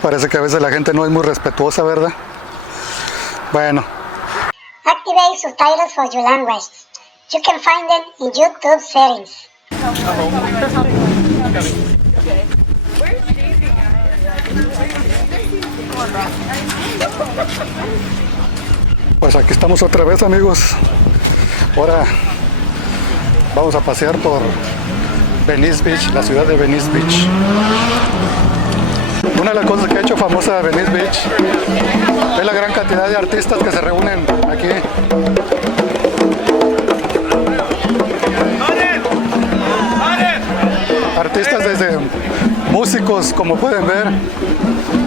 Parece que a veces la gente no es muy respetuosa, ¿verdad? Bueno. Activate subtitles for your language. You can find them in YouTube settings. Pues aquí estamos otra vez, amigos. Ahora vamos a pasear por Venice Beach, la ciudad de Venice Beach. Una de las cosas que ha hecho famosa Venice Beach es la gran cantidad de artistas que se reúnen aquí. Artistas desde músicos, como pueden ver,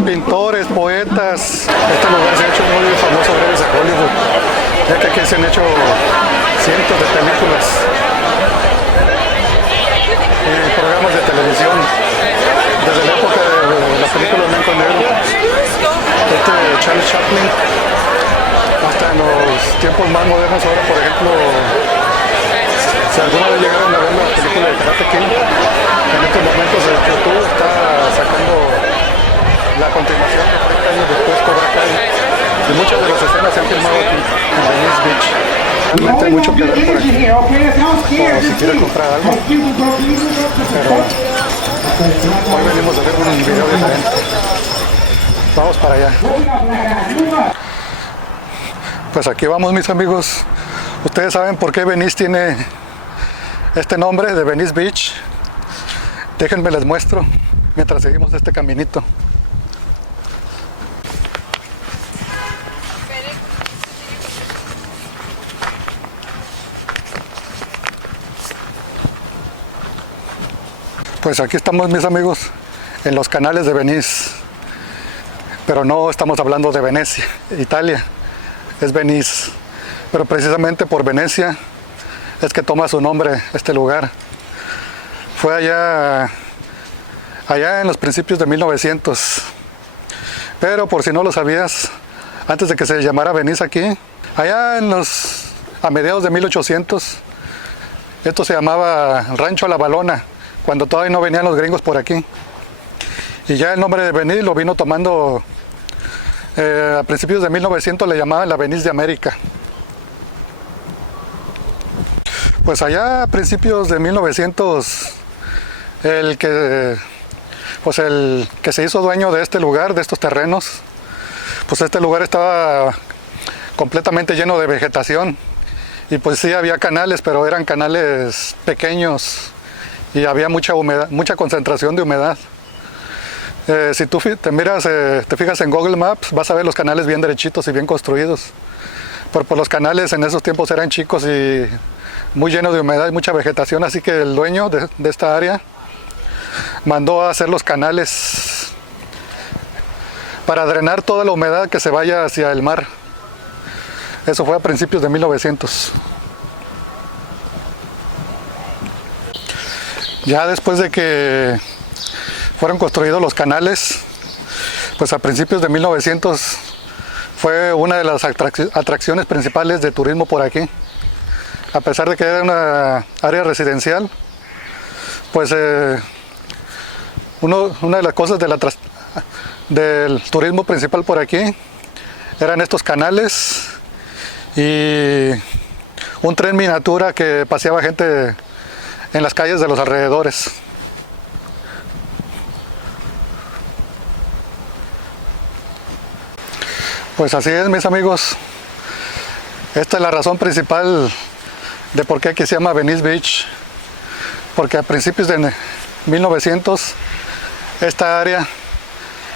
pintores, poetas. Este lugar se ha hecho muy famoso gracias a Hollywood, ya que aquí se han hecho cientos de películas y programas de televisión, desde la época de la película blanco y negro, Charlie Chaplin, hasta en los tiempos más modernos. Ahora, por ejemplo, si alguna vez llegaron a ver la película de Karate Kid, en estos momentos el YouTube está sacando la continuación de 30 años después, Cobra Kai, y muchas de las escenas se han filmado aquí en Venice Beach. Realmente hay mucho que ver por aquí, o si quieres comprar algo, pero hoy venimos a hacer un video diferente. Vamos para allá. Pues aquí vamos, mis amigos. Ustedes saben por qué Venice tiene este nombre de Venice Beach. Déjenme les muestro mientras seguimos este caminito. Pues aquí estamos, mis amigos, en los canales de Venice. Pero no estamos hablando de Venecia, Italia, es Venice. Pero precisamente por Venecia es que toma su nombre este lugar. Fue allá en los principios de 1900. Pero por si no lo sabías, antes de que se llamara Venice aquí, a mediados de 1800, esto se llamaba Rancho La Balona, cuando todavía no venían los gringos por aquí. Y ya el nombre de Venice lo vino tomando a principios de 1900, le llamaban la Venice de América. Pues allá a principios de 1900, el que se hizo dueño de este lugar, de estos terrenos, pues este lugar estaba completamente lleno de vegetación. Y pues sí había canales, pero eran canales pequeños y había mucha humedad, mucha concentración de humedad. Si tú te fijas en Google Maps, vas a ver los canales bien derechitos y bien construidos. Pero pues los canales en esos tiempos eran chicos y muy llenos de humedad y mucha vegetación, así que el dueño de esta área mandó a hacer los canales para drenar toda la humedad que se vaya hacia el mar. Eso fue a principios de 1900. Ya después de que fueron construidos los canales, pues a principios de 1900 fue una de las atracciones principales de turismo por aquí. A pesar de que era una área residencial, pues una de las cosas del turismo principal por aquí eran estos canales y un tren miniatura que paseaba gente en las calles de los alrededores. Pues así es, mis amigos. Esta es la razón principal de por qué aquí se llama Venice Beach. Porque a principios de 1900, esta área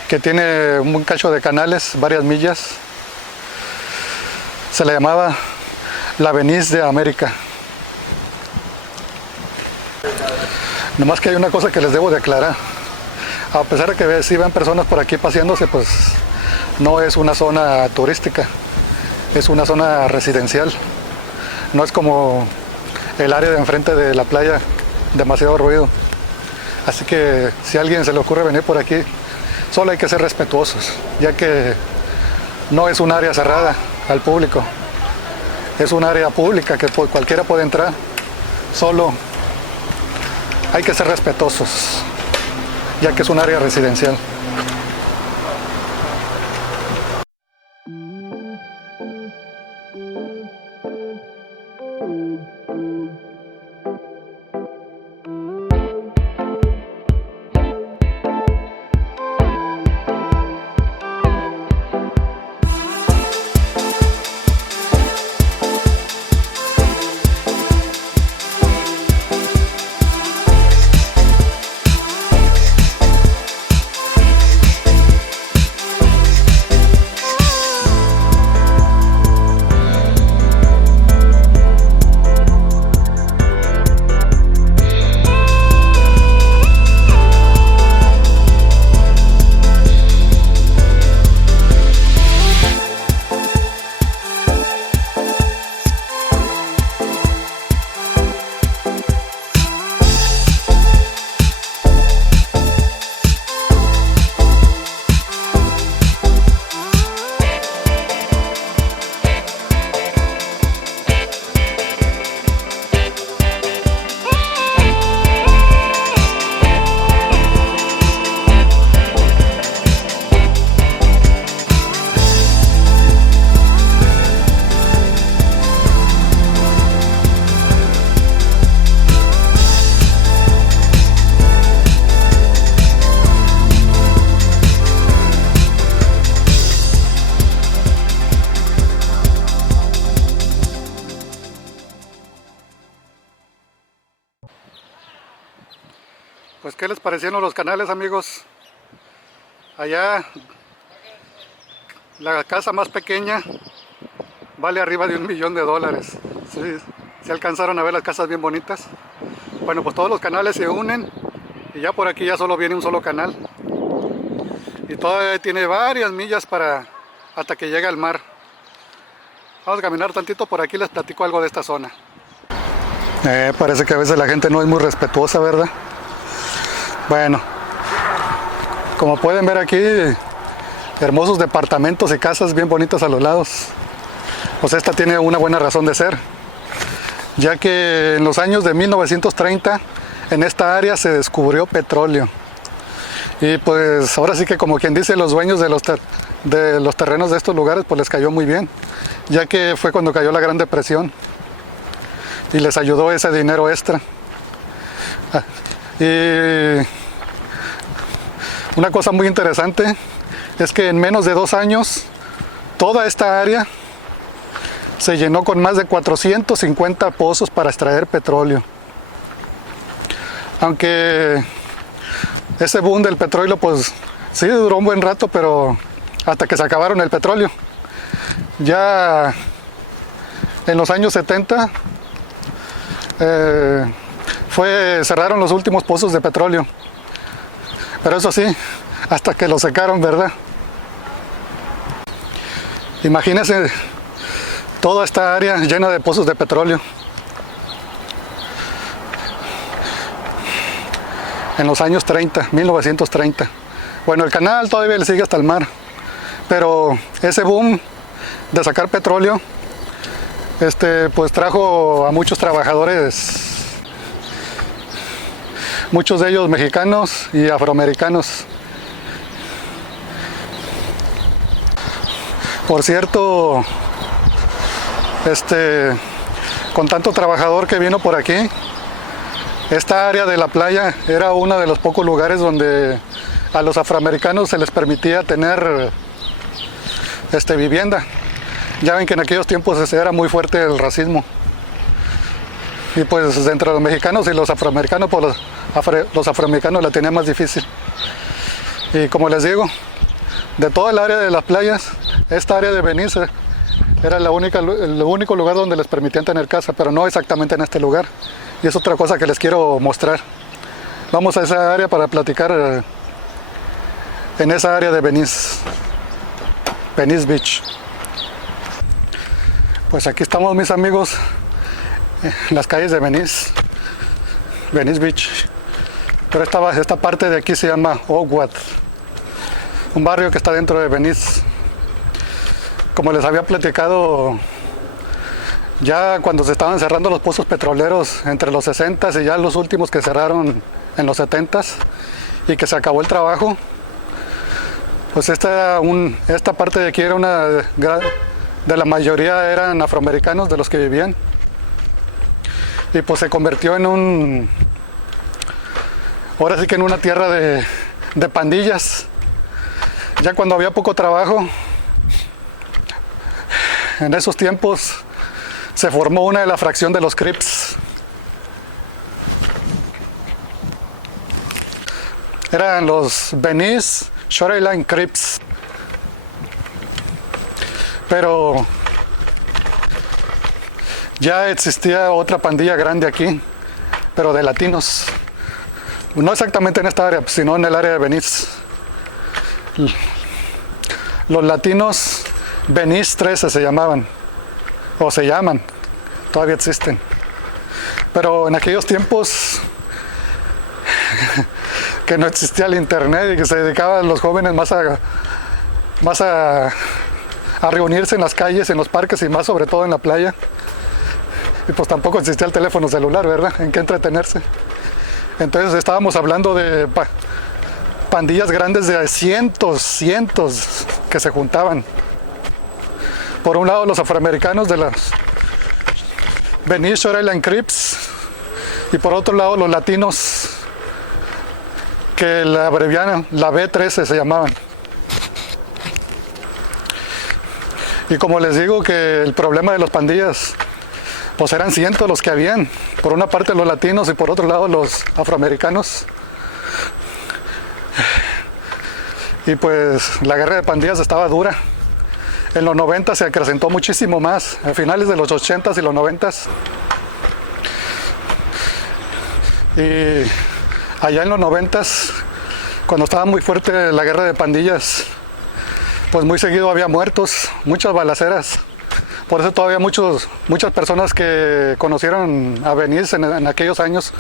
que tiene un cacho de canales, varias millas, se le llamaba la Venice de América. Nomás que hay una cosa que les debo de aclarar. A pesar de que sí ven personas por aquí paseándose, pues no es una zona turística, es una zona residencial. No es como el área de enfrente de la playa, demasiado ruido. Así que si a alguien se le ocurre venir por aquí, solo hay que ser respetuosos, ya que no es un área cerrada al público. Es un área pública que cualquiera puede entrar, solo hay que ser respetuosos, ya que es un área residencial. Pues, ¿qué les parecieron los canales, amigos? Allá, la casa más pequeña vale arriba de $1 millón. ¿Sí? ¿Se alcanzaron a ver las casas bien bonitas? Bueno, pues todos los canales se unen y ya por aquí ya solo viene un solo canal. Y todavía tiene varias millas hasta que llegue al mar. Vamos a caminar tantito por aquí, les platico algo de esta zona. Parece que a veces la gente no es muy respetuosa, ¿verdad? Bueno, como pueden ver aquí, hermosos departamentos y casas bien bonitas a los lados. Pues esta tiene una buena razón de ser, ya que en los años de 1930 en esta área se descubrió petróleo. Y pues ahora sí que, como quien dice, los dueños de los terrenos de estos lugares pues les cayó muy bien, ya que fue cuando cayó la Gran Depresión y les ayudó ese dinero extra. Y una cosa muy interesante es que en menos de 2 años toda esta área se llenó con más de 450 pozos para extraer petróleo. Aunque ese boom del petróleo pues sí duró un buen rato, pero hasta que se acabaron el petróleo. Ya en los años 70 cerraron los últimos pozos de petróleo, pero eso sí, hasta que lo secaron, ¿verdad? Imagínense toda esta área llena de pozos de petróleo. En los años 30, 1930. Bueno, el canal todavía le sigue hasta el mar, pero ese boom de sacar petróleo pues trajo a muchos trabajadores, muchos de ellos mexicanos y afroamericanos. Por cierto, con tanto trabajador que vino por aquí, esta área de la playa era uno de los pocos lugares donde a los afroamericanos se les permitía tener vivienda. Ya ven que en aquellos tiempos era muy fuerte el racismo. Y pues entre los mexicanos y los afroamericanos, pues los afroamericanos la tenían más difícil. Y como les digo, de toda el área de las playas, esta área de Venice era el único lugar donde les permitían tener casa, pero no exactamente en este lugar. Y es otra cosa que les quiero mostrar. Vamos a esa área para platicar en esa área de Venice Beach. Pues aquí estamos, mis amigos, en las calles de Venice Beach. Pero esta parte de aquí se llama Oakwood, un barrio que está dentro de Venice. Como les había platicado, ya cuando se estaban cerrando los pozos petroleros entre los 60s y ya los últimos que cerraron en los 70s y que se acabó el trabajo, pues esta parte de aquí era de la mayoría eran afroamericanos de los que vivían, y pues se convirtió ahora sí que en una tierra de pandillas. Ya cuando había poco trabajo, en esos tiempos se formó una de la fracción de los Crips. Eran los Venice Shoreline Crips. Pero ya existía otra pandilla grande aquí, pero de latinos. No exactamente en esta área, sino en el área de Venice. Los latinos Venice 13 se llamaban, o se llaman, todavía existen. Pero en aquellos tiempos que no existía el internet y que se dedicaban los jóvenes más a reunirse en las calles, en los parques y más sobre todo en la playa. Y pues tampoco existía el teléfono celular, ¿verdad? En qué entretenerse. Entonces estábamos hablando de pandillas grandes de cientos que se juntaban. Por un lado los afroamericanos de las Venice Shoreline Crips y por otro lado los latinos que la abreviaron, la B13 se llamaban. Y como les digo que el problema de las pandillas, pues eran cientos los que habían, por una parte los latinos y por otro lado los afroamericanos. Y pues la guerra de pandillas estaba dura. En los 90 se acrecentó muchísimo más, a finales de los 80s y los 90s. Y allá en los 90s, cuando estaba muy fuerte la guerra de pandillas, pues muy seguido había muertos, muchas balaceras. Por eso todavía muchas personas que conocieron a Venice en aquellos años,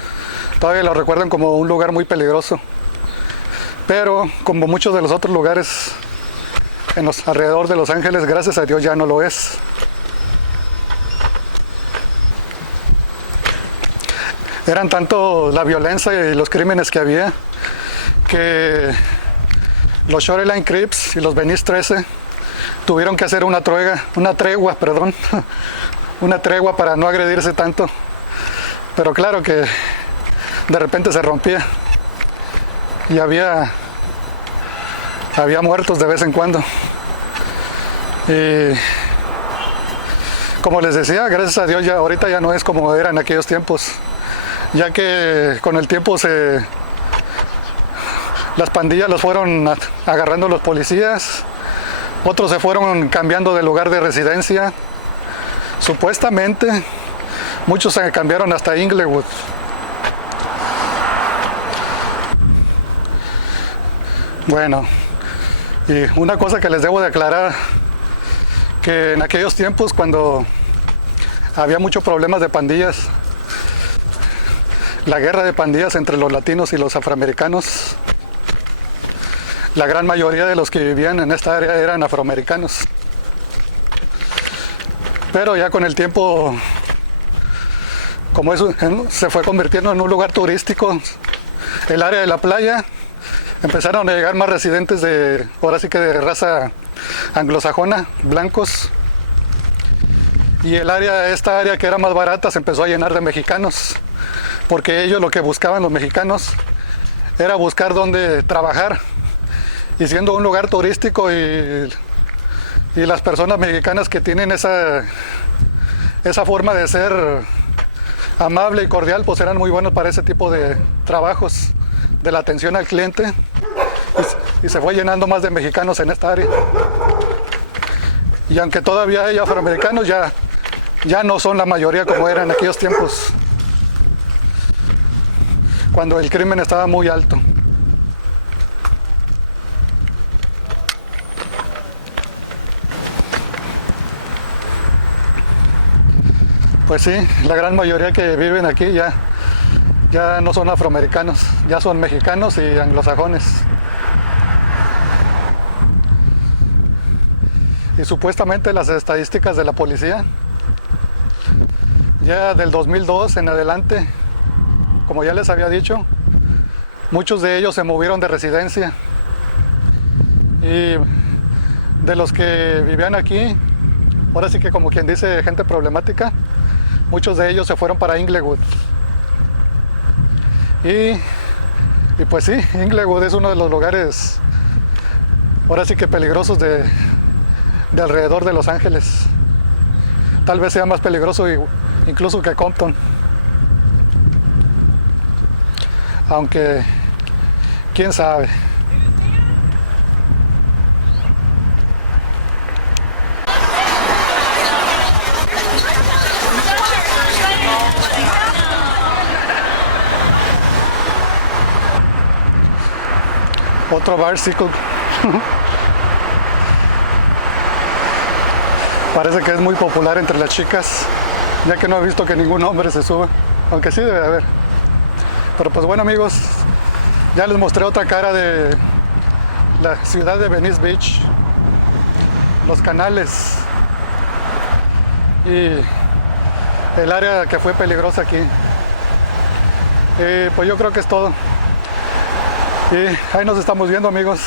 todavía lo recuerdan como un lugar muy peligroso. Pero como muchos de los otros lugares alrededor de Los Ángeles, gracias a Dios ya no lo es. Eran tanto la violencia y los crímenes que había, que los Shoreline Crips y los Venice 13 tuvieron que hacer una tregua para no agredirse tanto. Pero claro que de repente se rompía y había muertos de vez en cuando. Y como les decía, gracias a Dios ahorita ya no es como era en aquellos tiempos, ya que con el tiempo las pandillas los fueron agarrando los policías, otros se fueron cambiando de lugar de residencia. Supuestamente muchos se cambiaron hasta Inglewood. Bueno, y una cosa que les debo de aclarar, que en aquellos tiempos cuando había muchos problemas de pandillas, la guerra de pandillas entre los latinos y los afroamericanos, la gran mayoría de los que vivían en esta área eran afroamericanos. Pero ya con el tiempo, como eso se fue convirtiendo en un lugar turístico, el área de la playa, empezaron a llegar más residentes ahora sí que de raza anglosajona, blancos. Y esta área que era más barata se empezó a llenar de mexicanos, porque ellos lo que buscaban, los mexicanos, era buscar dónde trabajar. Y siendo un lugar turístico y las personas mexicanas que tienen esa forma de ser amable y cordial, pues eran muy buenos para ese tipo de trabajos, de la atención al cliente, y se fue llenando más de mexicanos en esta área. Y aunque todavía hay afroamericanos, ya no son la mayoría como eran en aquellos tiempos, cuando el crimen estaba muy alto. Pues sí, la gran mayoría que viven aquí ya no son afroamericanos, ya son mexicanos y anglosajones. Y supuestamente las estadísticas de la policía, ya del 2002 en adelante, como ya les había dicho, muchos de ellos se movieron de residencia. Y de los que vivían aquí, ahora sí que como quien dice, gente problemática, muchos de ellos se fueron para Inglewood. Y pues sí, Inglewood es uno de los lugares, ahora sí que peligrosos de alrededor de Los Ángeles. Tal vez sea más peligroso incluso que Compton. Aunque, quién sabe. Otro Barsicle. Parece que es muy popular entre las chicas, ya que no he visto que ningún hombre se suba, aunque sí debe haber. Pero pues bueno, amigos, ya les mostré otra cara de la ciudad de Venice Beach, los canales y el área que fue peligrosa aquí. Pues yo creo que es todo. Y ahí nos estamos viendo, amigos.